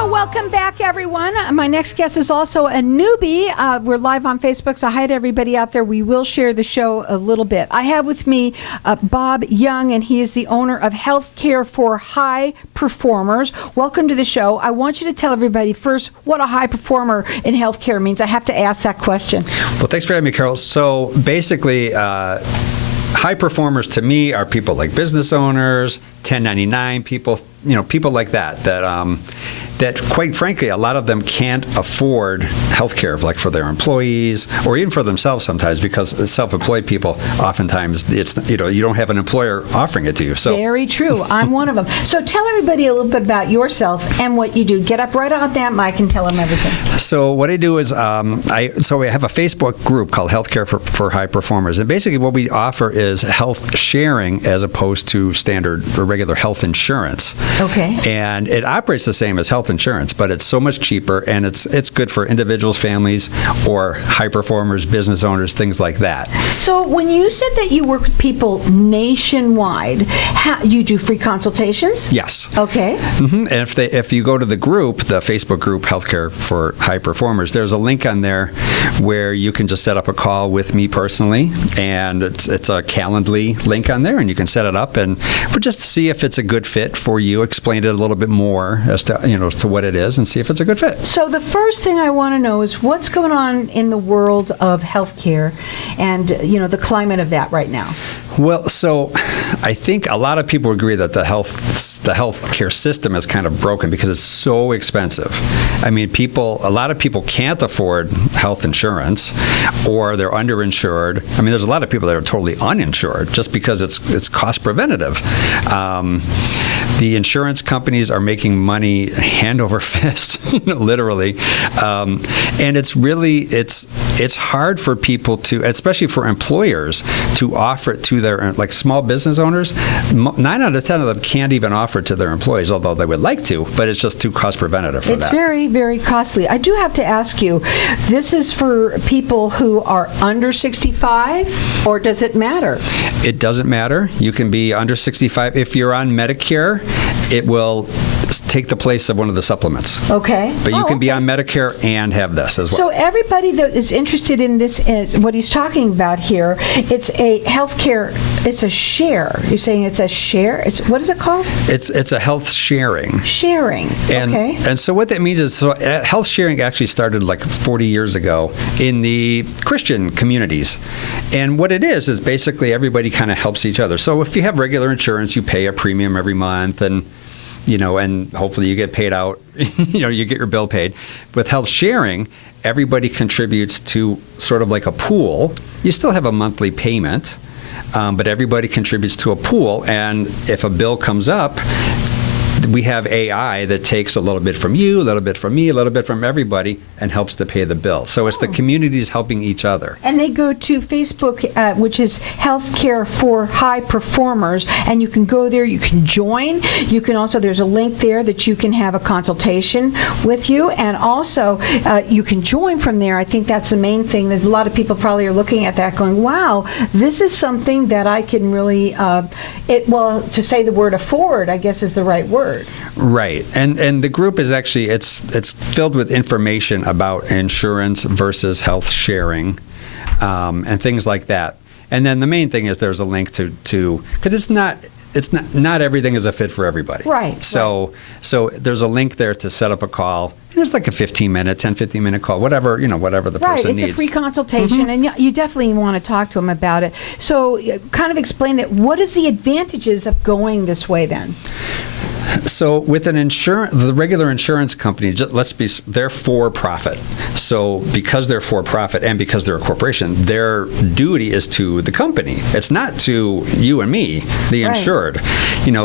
So welcome back, everyone. My next guest is also a newbie. We're live on Facebook, so hi to everybody out there. We will share the show a little bit. I have with me Bob Jung, and he is the owner of Healthcare for High Performers. Welcome to the show. I want you to tell everybody first what a high performer in healthcare means. I have to ask that question. Well, thanks for having me, Carol. So basically, high performers to me are people like business owners, 1099 people, people like that that quite frankly, a lot of them can't afford health care, like for their employees or even for themselves sometimes, because self-employed people, oftentimes it's, you don't have an employer offering it to you. So very true. I'm one of them. So tell everybody a little bit about yourself and what you do. Get up right on that mic and tell them everything. So what I do is, I have a Facebook group called Healthcare for High Performers. And basically what we offer is health sharing as opposed to standard or regular health insurance. Okay. And it operates the same as health insurance, but it's so much cheaper, and it's good for individuals, families, or high performers, business owners, things like that. So when you said that you work with people nationwide, you do free consultations? Yes. Okay. Mm-hmm. And if you go to the group, the Facebook group, Healthcare for High Performers, there's a link on there where you can just set up a call with me personally, and it's a Calendly link on there, and you can set it up and just see if it's a good fit for you. Explain it a little bit more as to what it is and see if it's a good fit. So the first thing I want to know is what's going on in the world of healthcare and the climate of that right now. Well, so I think a lot of people agree that the healthcare system is kind of broken because it's so expensive. I mean, a lot of people can't afford health insurance, or they're underinsured. I mean, there's a lot of people that are totally uninsured just because it's cost preventative. The insurance companies are making money hand over fist, literally, and it's really it's hard for people to, especially for employers, to offer it to their, like, small business owners. 9 out of 10 of them can't even offer it to their employees, although they would like to, but it's just too cost preventative for that. It's very, very costly. I do have to ask you, this is for people who are under 65, or does it matter? It doesn't matter. You can be under 65. If you're on Medicare, it will take the place of one of the supplements. Okay. But you can be on Medicare and have this as well. So everybody that is interested in this, is what he's talking about here, it's a healthcare, it's a share. You're saying it's a share? What is it called? It's a health sharing. Sharing. Okay. And so what that means is, health sharing actually started like 40 years ago in the Christian communities. And what it is basically everybody kind of helps each other. So if you have regular insurance, you pay a premium every month, and and hopefully you get paid out, you get your bill paid. With health sharing, everybody contributes to sort of like a pool. You still have a monthly payment, but everybody contributes to a pool. And if a bill comes up, we have AI that takes a little bit from you, a little bit from me, a little bit from everybody, and helps to pay the bill. So it's the communities helping each other. And they go to Facebook, which is Healthcare for High Performers, and you can go there, you can join. You can also, there's a link there that you can have a consultation with you, and also you can join from there. I think that's the main thing. There's a lot of people probably are looking at that going, wow, this is something that I can really, to say the word afford, I guess is the right word. Right. And the group is actually, it's filled with information about insurance versus health sharing, and things like that. And then the main thing is there's a link to because not everything is a fit for everybody. Right. So there's a link there to set up a call. And it's like a 10-15 minute call, whatever the person needs. Right, it's a free consultation, and you definitely want to talk to them about it. So kind of explain it. What is the advantages of going this way then? So with the regular insurance company, they're for profit. So because they're for profit and because they're a corporation, their duty is to the company. It's not to you and me, the insured.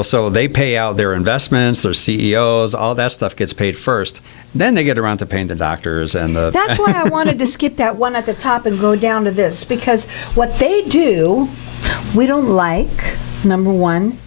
So they pay out their investments, their CEOs, all that stuff gets paid first. Then they get around to paying the doctors and the... That's why I wanted to skip that one at the top and go down to this, because what they do, we don't like, number one.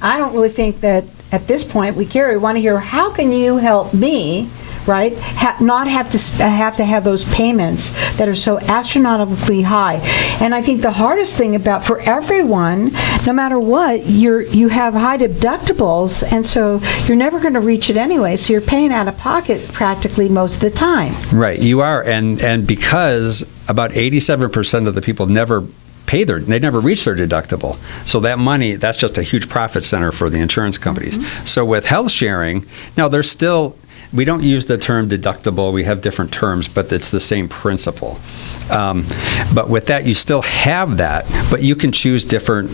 I don't really think that at this point we want to hear, how can you help me right? Not have to have those payments that are so astronomically high. And I think the hardest thing for everyone, no matter what, you have high deductibles, and so you're never going to reach it anyway. So you're paying out of pocket practically most of the time. Right, you are, and because about 87% of the people never they never reach their deductible. So that money, that's just a huge profit center for the insurance companies. So with health sharing, now there's still, we don't use the term deductible, we have different terms, but it's the same principle. But with that, you still have that, but you can choose different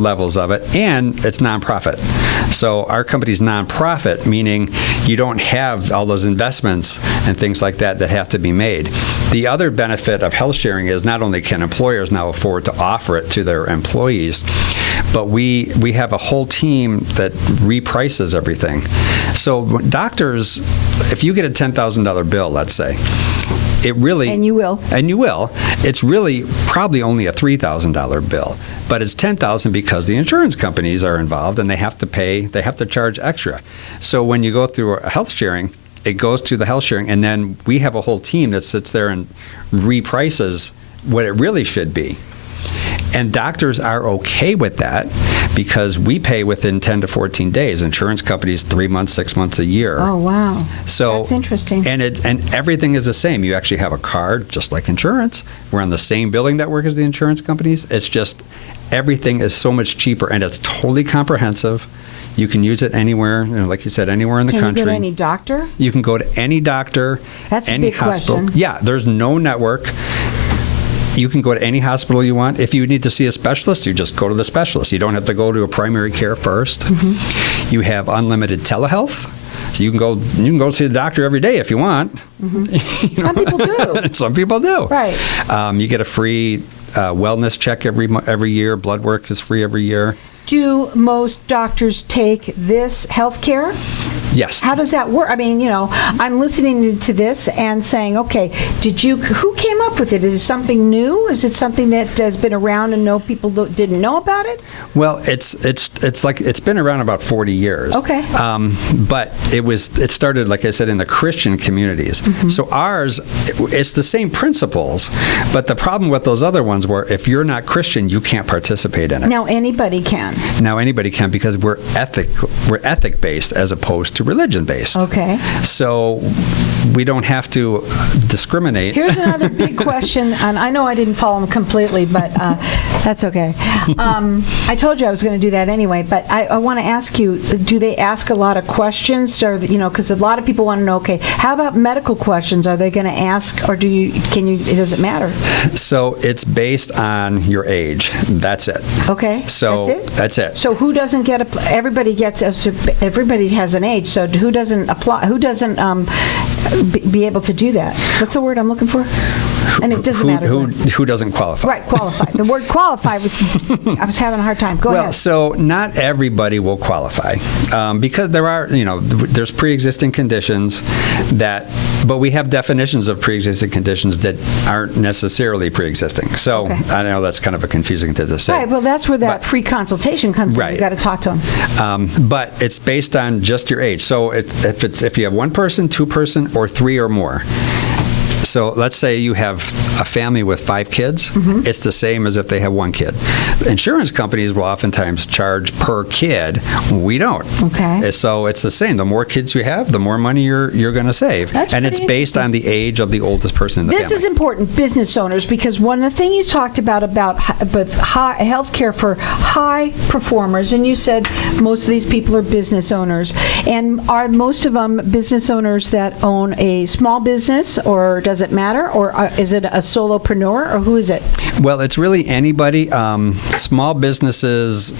levels of it, and it's nonprofit. So our company's nonprofit, meaning you don't have all those investments and things like that have to be made. The other benefit of health sharing is not only can employers now afford to offer it to their employees, but we have a whole team that reprices everything. So doctors, if you get a $10,000 bill, let's say, it really, and you will, it's really probably only a $3,000 bill, but it's $10,000 because the insurance companies are involved and they have to charge extra. So when you go through a health sharing, it goes to the health sharing, and then we have a whole team that sits there and reprices what it really should be. And doctors are okay with that because we pay within 10 to 14 days. Insurance companies 3 months, 6 months, a year. Oh, wow. So that's interesting. And everything is the same. You actually have a card, just like insurance. We're on the same billing network as the insurance companies. It's just everything is so much cheaper, and it's totally comprehensive. You can use it anywhere, like you said, anywhere in the country. Can you go to any doctor? You can go to any doctor, That's any a big hospital. question. Yeah, there's no network. You can go to any hospital you want. If you need to see a specialist, you just go to the specialist. You don't have to go to a primary care first. Mm-hmm. You have unlimited telehealth. So you can go see the doctor every day if you want. Mm-hmm. Some people do. Some people do. Right. You get a free wellness check every year. Blood work is free every year. Do most doctors take this health care? Yes. How does that work? I mean, I'm listening to this and saying, okay, who came up with it? Is it something new? Is it something that has been around and people didn't know about it? Well, it's been around about 40 years. Okay. But it started, like I said, in the Christian communities. Mm-hmm. So ours, it's the same principles, but the problem with those other ones were if you're not Christian, you can't participate in it. Now anybody can. Now anybody can because we're ethic based as opposed to religion based. Okay. So we don't have to discriminate. Here's another big question, and I know I didn't follow them completely, but that's okay. I told you I was going to do that anyway, but I want to ask you, do they ask a lot of questions? Or, because a lot of people want to know, okay, how about medical questions? Are they going to ask, or does it matter? So it's based on your age. That's it. Okay. So that's it. So who doesn't get everybody has an age, so who doesn't apply? Who doesn't be able to do that? What's the word I'm looking for? And it doesn't matter. Who doesn't qualify? Right, qualify. The word qualify I was having a hard time. Go ahead. Well, so not everybody will qualify because there's pre-existing conditions but we have definitions of pre-existing conditions that aren't necessarily pre-existing. So okay. I know that's kind of a confusing thing to say. Right, well, that's where that free consultation comes in. You've got to talk to them. But it's based on just your age. So if you have one person, two person, or three or more. So let's say you have a family with 5 kids. Mm-hmm. It's the same as if they have 1 kid. Insurance companies will oftentimes charge per kid. We don't. Okay. So it's the same. The more kids you have, the more money you're going to save. And it's based on the age of the oldest person in the family. This is important, business owners, because one of the things you talked about health care for high performers, and you said most of these people are business owners. And are most of them business owners that own a small business, or does it matter? Or is it a solopreneur, or who is it? Well, it's really anybody. Small businesses,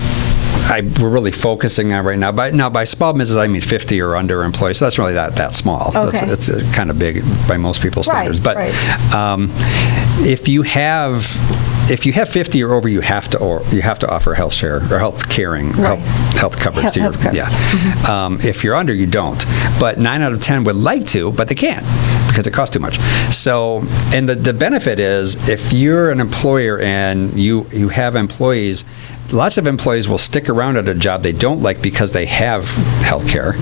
we're really focusing on right now. By small business, I mean 50 or under employees. So that's really that small. Okay. It's kind of big by most people's standards. But if you have 50 or over, you have to offer health share or health caring, right. health coverage. Yeah. Mm-hmm. If you're under, you don't. But 9 out of 10 would like to, but they can't because it costs too much. So, and the benefit is if you're an employer and you have employees, lots of employees will stick around at a job they don't like because they have health care.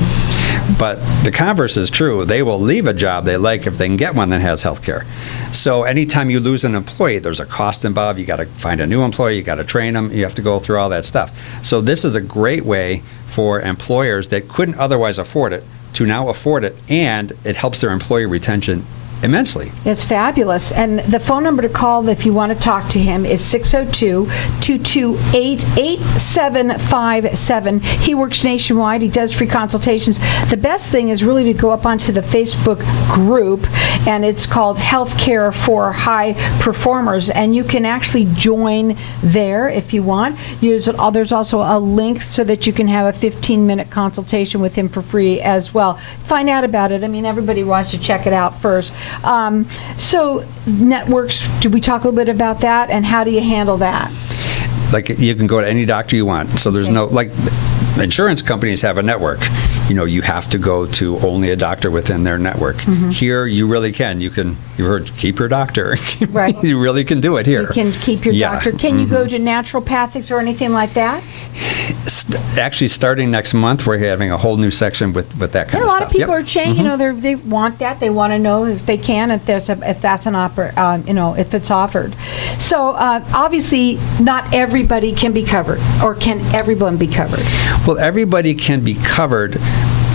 But the converse is true. They will leave a job they like if they can get one that has health care. So anytime you lose an employee, there's a cost involved. You got to find a new employee. You got to train them. You have to go through all that stuff. So this is a great way for employers that couldn't otherwise afford it to now afford it, and it helps their employee retention immensely. It's fabulous. And the phone number to call if you want to talk to him is 602-228-8757. He works nationwide. He does free consultations. The best thing is really to go up onto the Facebook group, and it's called Healthcare for High Performers, and you can actually join there if you want. There's also a link so that you can have a 15-minute consultation with him for free as well. Find out about it. I mean, everybody wants to check it out first. So networks, did we talk a little bit about that, and how do you handle that? Like, you can go to any doctor you want. So there's no, like, insurance companies have a network. You have to go to only a doctor within their network. Here, you really can. You heard, keep your doctor. Right. You really can do it here. You can keep your doctor. Can you go to naturopathics or anything like that? Actually, starting next month, we're having a whole new section with that kind of stuff. A lot of people are saying, they want that. They want to know if they can, if it's offered. So obviously, not everybody can be covered, or can everyone be covered? Well, everybody can be covered.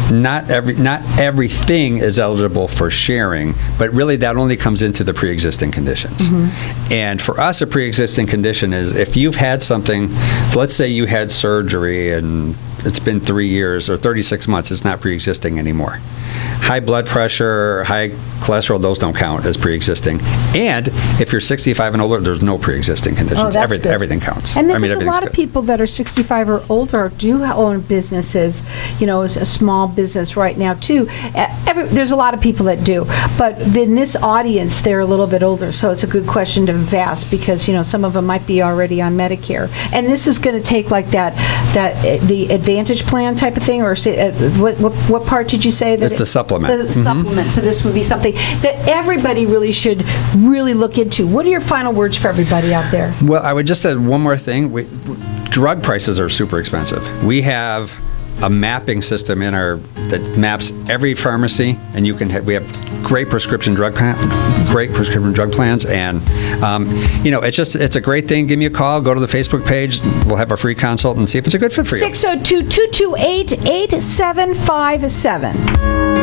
Not everything is eligible for sharing, but really that only comes into the pre-existing conditions. And for us, a pre-existing condition is if you've had something, so let's say you had surgery and it's been 3 years or 36 months, it's not pre-existing anymore. High blood pressure, high cholesterol, those don't count as pre-existing. And if you're 65 and older, there's no pre-existing conditions. Oh, that's good. Everything counts. And there's a lot of people that are 65 or older do own businesses, as a small business right now, too. There's a lot of people that do. But in this audience, they're a little bit older, so it's a good question to ask because, some of them might be already on Medicare. And this is going to take like the Advantage plan type of thing, or what part did you say? That it's the supplement. The supplement. So this would be something that everybody really should look into. What are your final words for everybody out there? Well, I would just add one more thing. Drug prices are super expensive. We have a mapping system that maps every pharmacy, and we have great prescription drug plans, and it's a great thing. Give me a call. Go to the Facebook page. We'll have a free consult and see if it's a good fit for you. 602-228-8757.